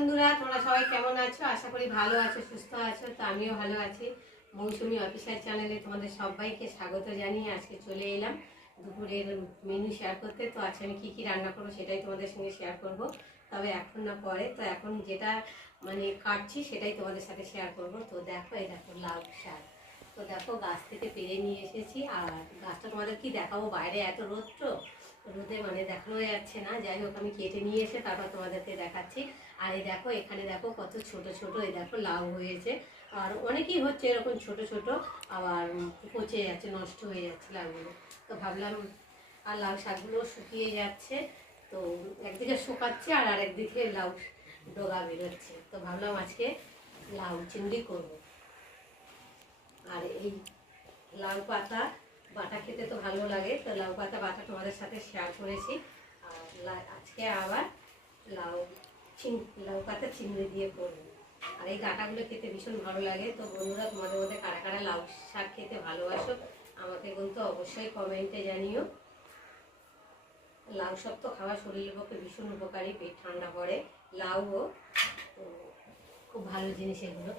বন্ধুরা, তোমরা সবাই কেমন আছো? আশা করি ভালো আছো, সুস্থ আছো। তো আমিও ভালো আছি। মৌসুমি অফিসিয়াল চ্যানেলে তোমাদের সবাইকে স্বাগত জানিয়ে আজকে চলে এলাম দুপুরের মেনু শেয়ার করতে। তো আজকে আমি কী কী রান্না করবো সেটাই তোমাদের সঙ্গে শেয়ার করব, তবে এখন না পরে। তো এখন যেটা কাটছি সেটাই তোমাদের সাথে শেয়ার করব। তো দেখো, এই দেখো লাউ শাক। তো দেখো, গাছ থেকে পেরে নিয়ে এসেছি। আর গাছটা তোমাদের কি দেখাবো, বাইরে এত রোদ, তো রোদে দেখানো যাচ্ছে না। যাই হোক, আমি কেটে নিয়ে এসে তারপর তোমাদেরকে দেখাচ্ছি। আর এই দেখো, এখানে দেখো কত ছোট ছোট এই দেখো লাউ হয়েছে। আর অনেকই হচ্ছে এরকম ছোট ছোট, আবার পচে যাচ্ছে, নষ্ট হয়ে যাচ্ছে লাউগুলো। তো ভাবলাম, আর লাউ শাকগুলো শুকিয়ে যাচ্ছে, তো একদিকে শুকাচ্ছে আর আরেকদিকে লাউ ডগা বেরোচ্ছে। তো ভাবলাম আজকে লাউ চিংড়ি করবো। আর এই লাউ পাতা বাটা খেতে তো ভালো লাগে, তো লাউ পাতা বাটা তোমাদের সাথে শেয়ার করেছি। আর আজকে আবার লাউ লাউ পাতা চিংড়ি দিয়ে করবো। আর এই ডাঁটাগুলো খেতে ভীষণ ভালো লাগে। তো বন্ধুরা, তোমাদের মধ্যে কারা কারা লাউ শাক খেতে ভালোবাসো আমাকে কিন্তু অবশ্যই কমেন্টে জানিও। লাউ শাক তো খাওয়া শরীরের পক্ষে ভীষণ উপকারী, পেট ঠান্ডা করে। লাউও তো খুব ভালো জিনিস এগুলো।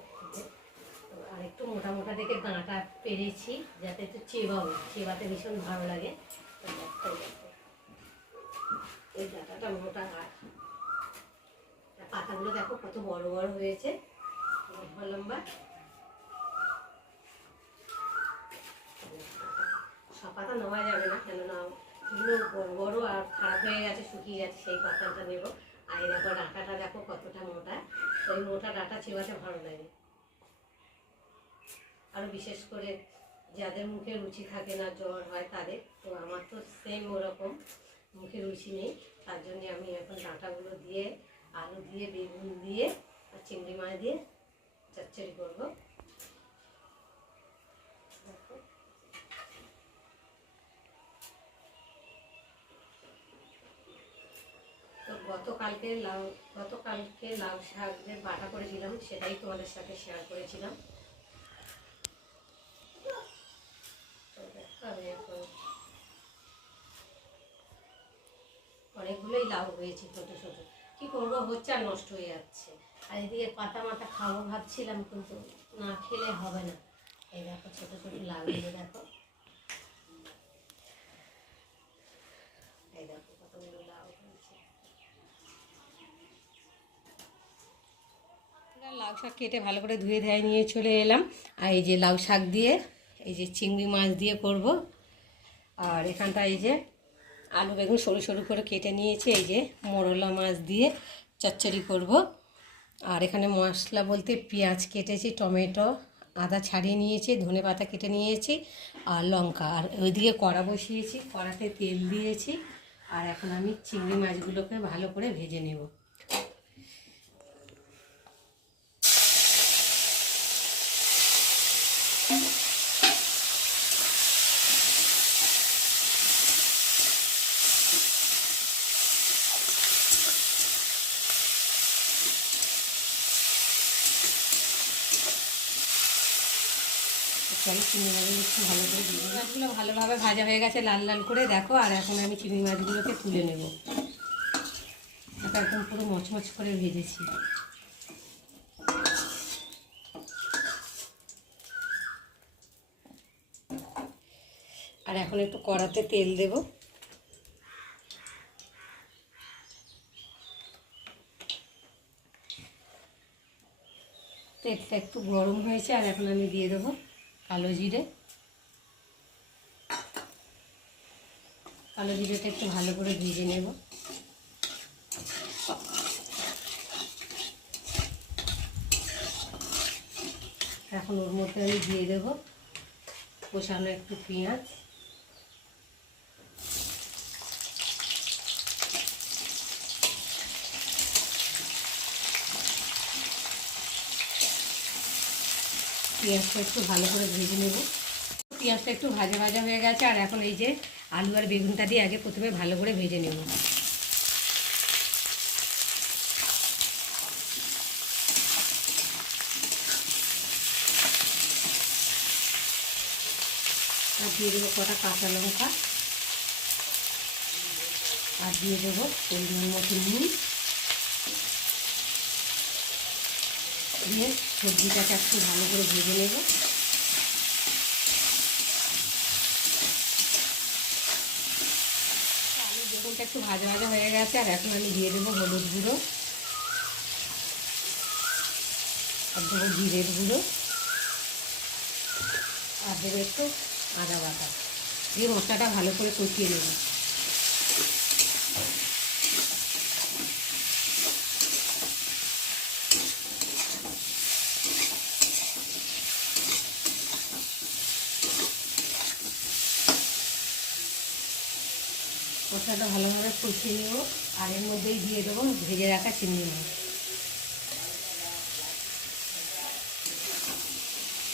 আর একটু মোটা মোটা দেখে ডাঁটা পেরেছি, যাতে একটু চেবাবে, চেবাতে ভীষণ ভালো লাগে। এই ডাঁটাটা মোটা, আর পাতাগুলো দেখো কত বড় বড় হয়েছে, লম্বা লম্বা। সব পাতা নেওয়া যাবে না, কেননা এগুলো বড় বড় আর খারাপ হয়ে গেছে, শুকিয়ে গেছে, সেই পাতাটা নেবো। আর এই দেখো ডাঁটাটা দেখো কতটা মোটা, ওই মোটা ডাঁটা চেবাতে ভালো লাগে। আরও বিশেষ করে যাদের মুখে রুচি থাকে না, জ্বর হয় তাদের। তো আমার তো সেম ওরকম, মুখে রুচি নেই। তার জন্যে আমি এখন ডাঁটাগুলো দিয়ে, আলু দিয়ে, বেগুন দিয়ে আর চিংড়ি মাছ দিয়ে চচ্চড়ি করবো। তো গতকালকে লাউ শাকের বাটা করেছিলাম, সেটাই তোমাদের সাথে শেয়ার করেছিলাম। অনেকগুলোই লাউ হয়েছে ছোট ছোট, কি করবো, হচ্ছে আর নষ্ট হয়ে যাচ্ছে। আর এদিকে পাতা মাথা খাবো ভাবছিলাম, কিন্তু না খেলে হবে না। এই দেখো ছোট ছোট লাউগুলো দেখো, এই দেখো কতগুলো লাউ হয়েছে। লাউ শাক কেটে ভালো করে ধুয়ে ধুয়ে নিয়ে চলে এলাম। আর এই যে লাউ শাক দিয়ে, এই যে চিংড়ি মাছ দিয়ে করব। আর এখানটা এই যে আলু বেগুন সরু সরু করে কেটে নিয়েছি, এই যে মোরলা মাছ দিয়ে চচ্চড়ি করব। আর এখানে মশলা বলতে পেঁয়াজ কেটেছি, টমেটো, আদা ছাড়িয়ে নিয়েছি, ধনে পাতা কেটে নিয়েছি, আর লঙ্কা। আর ওইদিকে কড়া বসিয়েছি, কড়াতে তেল দিয়েছি। আর এখন আমি চিংড়ি মাছগুলোকে ভালো করে ভেজে নেব। চিংড়ি মাছগুলো একটু ভালো করে চিংড়ি মাছগুলো ভালোভাবে ভাজা হয়ে গেছে লাল লাল করে, দেখো। আর এখন আমি চিংড়ি মাছগুলোকে তুলে নেব। এটা একদম পুরো মচমচ করে ভেজেছি। আর এখন একটু কড়াতে তেল দেব। তেলটা একটু গরম হয়েছে, আর এখন আমি দিয়ে দেবো কালো জিরে। কালো জিরেটা একটু ভালো করে ভেজে নেব। এখন ওর মধ্যে আমি দিয়ে দেবো কষানো একটু পেঁয়াজ। পেঁয়াজটা একটু ভালো করে ভেজে নেব। পেঁয়াজটা একটু ভাজা ভাজা হয়ে গেছে। আর এখন এই যে আলু আর বেগুনটা দিয়ে আগে প্রথমে ভালো করে ভেজে নেব। আর দিয়ে দেবো কটা কাঁচা লঙ্কা, আর দিয়ে দেবো পরিমাণ মতো নুন। দিয়ে সবজিটাকে একটু ভালো করে ভেজে নেব। আলু বেগুনটা একটু ভাজা ভাজা হয়ে গেছে, আর এখন আমি দিয়ে দেবো হলুদ গুঁড়ো, আর দেবো জিরের গুঁড়ো, আর দেবো একটু আদা বাটা দিয়ে মশলাটা ভালো করে কষিয়ে নেব। মশলাটা ভালোভাবে কষিয়ে নেব, আর এর মধ্যেই দিয়ে দেবো ভেজে রাখা চিংড়ি মাছ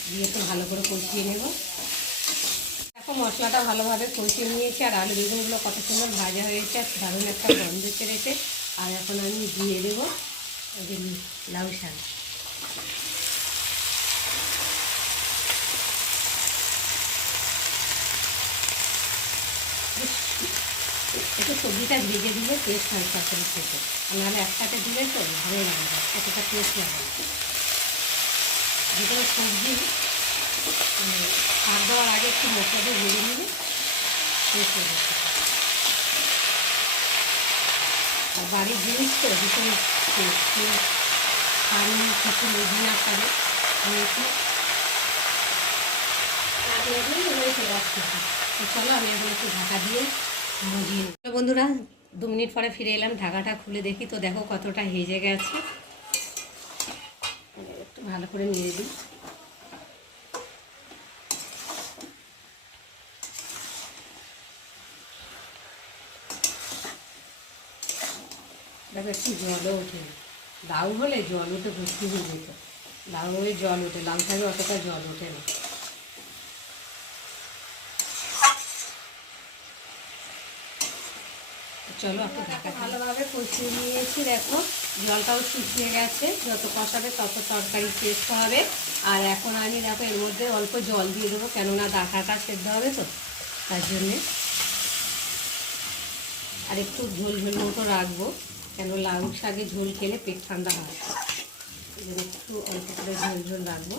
দিয়ে একটু ভালো করে কষিয়ে নেব। এখন মশলাটা ভালোভাবে কষিয়ে নিয়েছি, আর আলু বেগুনগুলো কত সুন্দর ভাজা হয়েছে, আর দারুণ একটা গন্ধ ছেড়েছে। আর এখন আমি দিয়ে দেবো লাউ শাক। একটু সবজিটা ভেজে দিলে টেস্ট হয় তরকারি খেতে, নাহলে একসাথে দিলে তো ভালোই লাগে না, এতটা টেস্ট লাগে না। যেটা সবজি শাক দেওয়ার আগে একটু মশলা দিয়ে ভেজে নিলে টেস্ট লাগে। আর বাড়ির জিনিস তো ভীষণ টেস্ট, আমি কিছু বুঝি না পারে হয়েছে হয়েছে রাখছি। তো চলো আমি এখন একটু ঢাকা দিয়ে মুজিয়ে নিই। বন্ধুরা 2 মিনিট পরে ফিরে এলাম, ঢাকাটা খুলে দেখি তো দেখো কতটা হেজে গেছে। একটু ভালো করে নিয়ে দিই। দেখো একটু জলও ওঠে, লাউ হলে জল উঠে ভর্তি হয়ে যেত, লাউ হয়ে জল ওঠে, লাউ শাকে অতটা জল ওঠে না। চলো একটু ঢাকা ভালোভাবে কষিয়ে নিয়েছি, দেখো জলটাও শুকিয়ে গেছে, যত কষাবে তত তরকারি টেস্ট হবে। আর এখন আমি দেখো এর মধ্যে অল্প জল দিয়ে দেবো, কেননা ডাঁটাটা সেদ্ধ হবে তো তার জন্যে। আর একটু ঝোল ঝোল মতো রাখবো, কেন লাউ শাকে ঝোল খেলে পেট ঠান্ডা হয়, এই জন্য একটু অল্প করে ঝোল ঝোল রাখবো।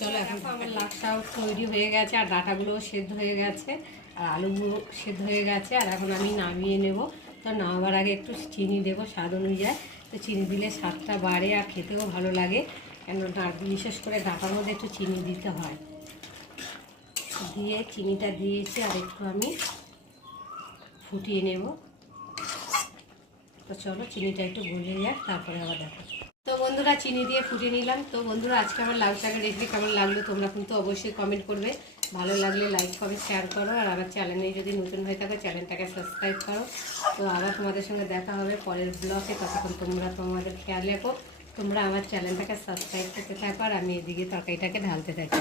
চলো এখন আমার লাউটাও তৈরি হয়ে গেছে, আর ডাঁটাগুলোও সেদ্ধ হয়ে গেছে, আর আলুগুলো সেদ্ধ হয়ে গেছে। আর এখন আমি নামিয়ে নেব। তো নামাবার আগে একটু চিনি দেবো স্বাদ অনুযায়ী, তো চিনি দিলে স্বাদটা বাড়ে আর খেতেও ভালো লাগে, কেন বিশেষ করে ডাঁটার মধ্যে একটু চিনি দিতে হয়। দিয়ে চিনিটা দিয়েছি, আর একটু আমি ফুটিয়ে নেব। তো চলো চিনিটা একটু গলে যাক, তারপরে আবার দেখো। তো বন্ধুরা চিনি দিয়ে ফুটিয়ে নিলাম। তো বন্ধুরা আজকে আমার লাউ শাকের রেসিপি কেমন লাগলো তোমরা কিন্তু অবশ্যই কমেন্ট করবে, ভালো লাগলে লাইক কমেন্ট শেয়ার করো, আর আমার চ্যানেলে যদি নতুন হয়ে থাকো চ্যানেলটাকে সাবস্ক্রাইব করো। তো আবার তোমাদের সঙ্গে দেখা হবে পরের ব্লগে, ততক্ষণ তোমরা তোমাদের খেয়াল রাখো, তোমরা আমার চ্যানেলটাকে সাবস্ক্রাইব করতে থাকো, আর আমি এদিকে তরকারিটাকে ঢালতে থাকি।